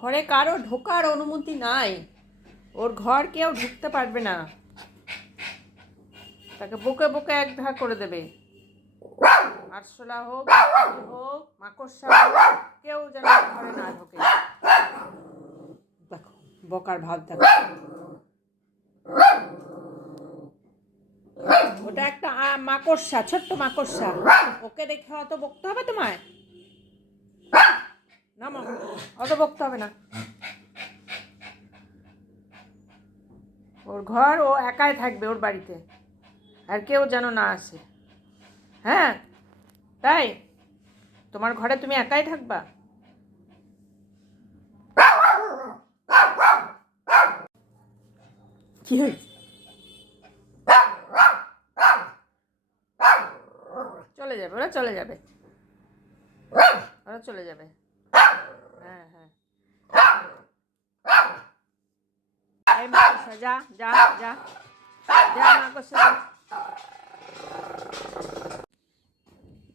ঘরে কারও ঢোকার অনুমতি নাই। ওর ঘর কেউ ঢুকতে পারবে না। তাকে বুকে বুকে এক ধার করে দেবে। আরশোলা হোক হোক, মাকড়সা হোক, কেউ যেন ঘরে না ঢোকে। দেখো, বকার ভাব দেখো। ওটা একটা মাকড়সা, ছোট্ট মাকড়সা। ওকে দেখে অত বকতে হবে তোমায়। না মা অত বকতে হবে না। ওর ঘর ও একাই থাকবে ওর বাড়িতে। আর কেউ যেন না আসে। হ্যাঁ তাই? তোমার ঘরে তুমি একাই থাকবা? কি হয়েছে? চলে যাবে ওরা চলে যাবে। ওরা চলে যাবে। হ্যাঁ হ্যাঁ। যা যা যা। যা মাকড়সা যা।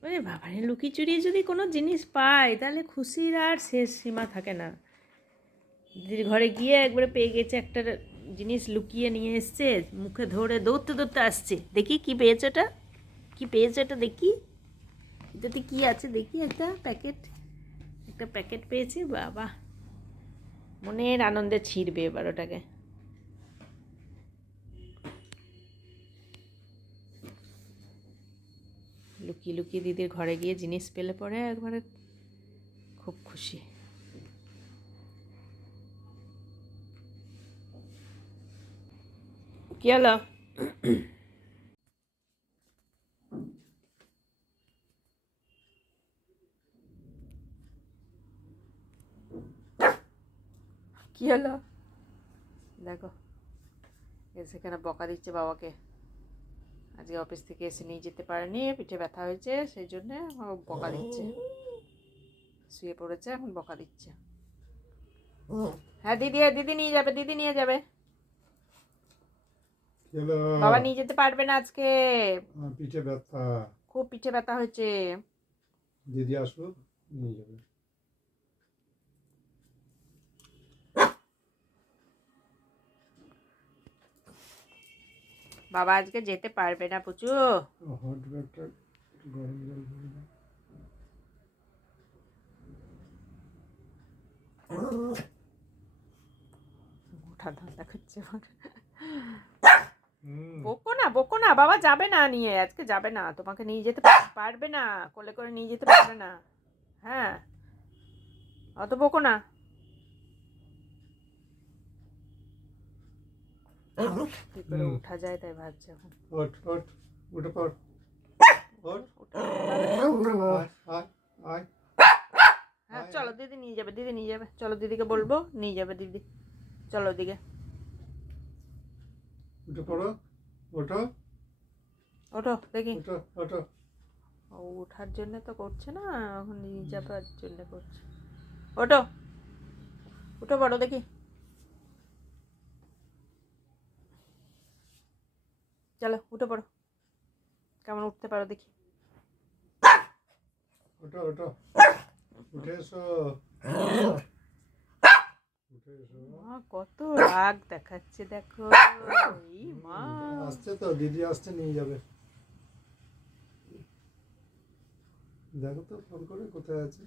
ওরে বাবারে লুকি চুরি যদি কোনো জিনিস পায় তাহলে খুশির আর শেষ সীমা থাকে না। দিদির ঘরে গিয়ে একবারে পেয়ে গেছে একটা জিনিস লুকিয়ে নিয়ে এসছে মুখে ধরে দৌড়তে দৌড়তে আসছে। দেখি কি পেয়েছে ওটা? কি পেয়েছে ওটা দেখি? এটাতে কি আছে? দেখি একটা প্যাকেট। একটা প্যাকেট পেয়েছি, বাবা। মনের আনন্দে ছিঁড়বে এবার ওটাকে। লুকিয়ে লুকিয়ে দিদির ঘরে গিয়ে জিনিস পেলে পরে একবারে খুব খুশি। কি হলো? কি হলো? দেখো সেখানে বকা দিচ্ছে বাবাকে। আজকে অফিস থেকে এসে নিয়ে যেতে পারেনি পিঠে ব্যথা হয়েছে সেই জন্যে বকা দিচ্ছে। শুয়ে পড়েছে এখন বকা দিচ্ছে। হ্যাঁ দিদি দিদি নিয়ে যাবে দিদি নিয়ে যাবে। বাবা নিয়ে যেতে পারবে না আজকে। পিঠে ব্যথা। খুব পিঠে ব্যথা হয়েছে। দিদি আসুক নিয়ে যাবে। বাবা আজকে যেতে পারবে না পুচু। ওঠা ধান্দা আমার। বকো না বকো না বাবা যাবে না নিয়ে আজকে যাবে না। তোমাকে নিয়ে যেতে পারবে না কোলে করে নিয়ে যেতে পারবে না। হ্যাঁ। অত বকো না। কি করে। উঠা যায় তাই ভাবছি এখন হট হট উঠে পড় হ্যাঁ চলো দিদি নিয়ে যাবে দিদি নিয়ে যাবে। চলো দিদিকে বলব নিয়ে যাবে দিদি। চলো দিকে উঠে পড়ো ওঠো। ওঠো দেখি। ওঠো ওঠো। ও ওঠার জন্য তো করছে না এখন নিয়ে যাবার জন্য করছে। ওঠো। উঠো বড় দেখি। চলো উঠে পড়ো। কেমন উঠতে পারো দেখি। ওঠো ওঠো উঠে এসো। মা কত রাগ দেখাচ্ছে দেখো। এই মা। আসছে তো দিদি আসছে নিয়ে যাবে। দেখো তো ফোন করে কোথায় আছে?